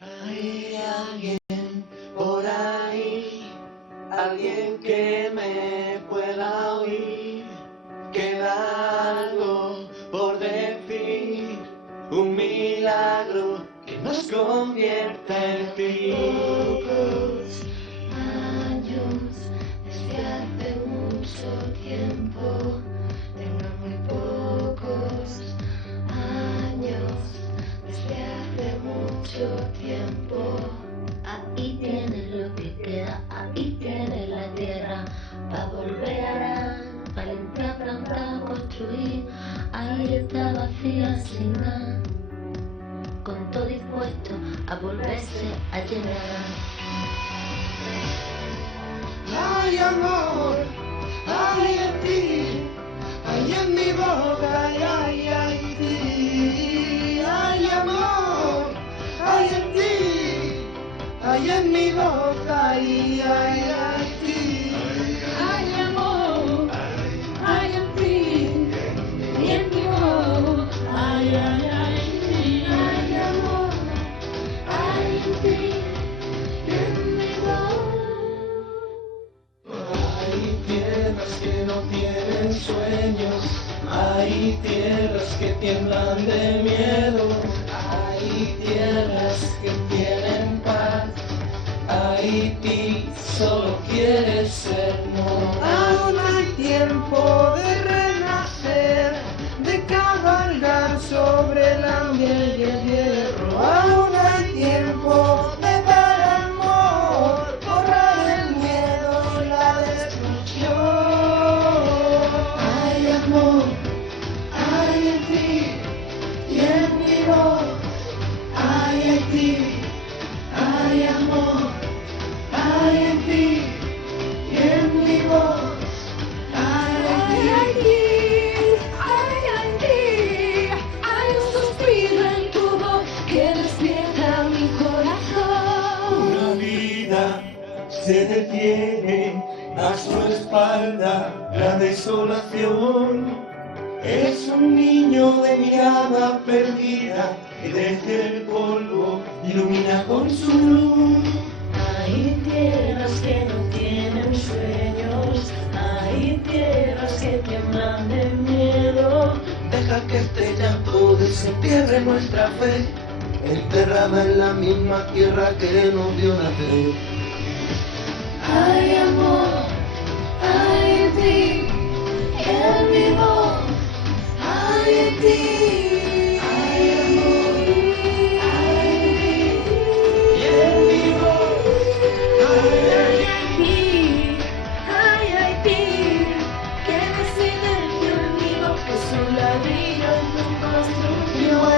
Hay alguien por ahí, alguien que me pueda oír. Queda algo por decir, un milagro que nos convierta en ti. Pocos años desde hace mucho tiempo, tengo muy pocos años desde hace mucho tiempo. Ahí tienes lo que queda, ahí tienes la tierra para volver a arar, para limpiar, plantar, construir. Ahí está vacía sin nada, con todo dispuesto a volverse a llenar. Hay amor, hay en ti, hay en mi boca, hay ti. Hay amor, hay en ti, hay en mi boca, hay ti. Hay amor, hay en ti, y en mi voz. Hay amor, hay en ti, y en mi voz. Hay tierras que no tienen sueños, hay tierras que tiemblan de miedo, hay tierras que tienen paz, Haití solo quiere ser no. Aún hay tiempo de renacer, de cabalgar sobre la miel y el hierro. Aún hay tiempo de dar amor, borrar el miedo y la destrucción. Hay amor, hay en ti y en mi voz. Hay en ti, hay amor, hay en ti y en mi voz. Hay en ti, Hay en ti, hay un suspiro en tu voz que despierta mi corazón. una vida se detiene a su espalda, la desolación. Es un niño de mirada perdida que desde el polvo ilumina con su luz. Hay tierras que no tienen sueños, hay tierras que tiemblan de miedo. Deja que este llanto desentierre nuestra fe, enterrada en la misma tierra que nos vio nacer. Hay amor, hay en ti, en mi voz. Hay en ti, hay amor, hay en ti, Y en mi voz, hay en ti, hay en ti, que decide conmigo que son ladrillos de un construcción.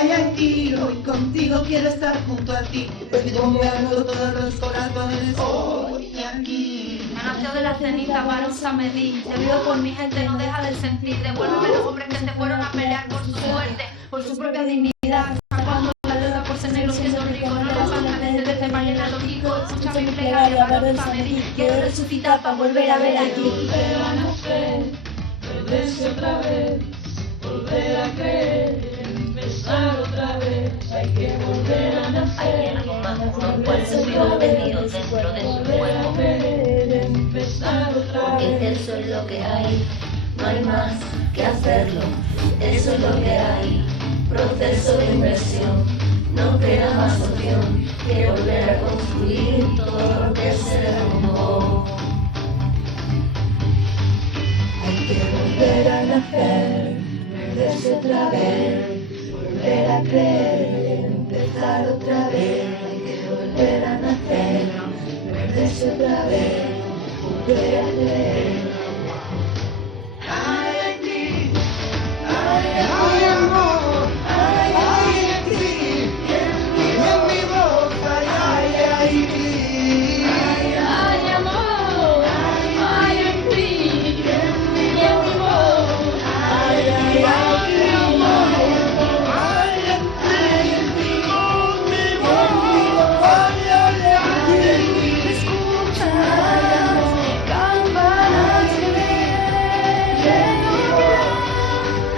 Hay en ti, hoy contigo quiero estar junto a ti, bombeando todos los corazones hoy y aquí. Nació de la ceniza para un Samedí, servido por mi gente no deja de sentir. Devuélveme los hombres que se fueron a pelear por su suerte, por su propia dignidad. Sacando la deuda por ser negro, siendo rico, no la sangre desde este valle de los hijos. Escucha mi plegaria para un Samedí, quiero resucitar para volver a ver aquí. Volver a nacer, perderse otra vez, volver a creer, empezar otra vez. Hay que volver a nacer. Hay algo más puro, cual su Dios venido dentro de su cuerpo. Empezar otra Porque vez. eso es lo que hay, no hay más que hacerlo. Eso es lo que hay, proceso de inversión. No queda más opción que volver a construir todo lo que se derrumbó. Hay que volver a nacer, perderse otra vez, volver a creer, empezar otra vez. Hay que volver a nacer, perderse otra vez, volver a creer. hay en ti, hay amor, hay en ti y en mi voz. Hay ti. Hay amor, hay en ti, y en mi voz. Hay amor, Hay en ti, en mi voz. Hay en ti. escucha, campanas que ven.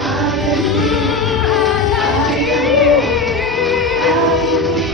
Hay en ti, hay en ti, hay en ti.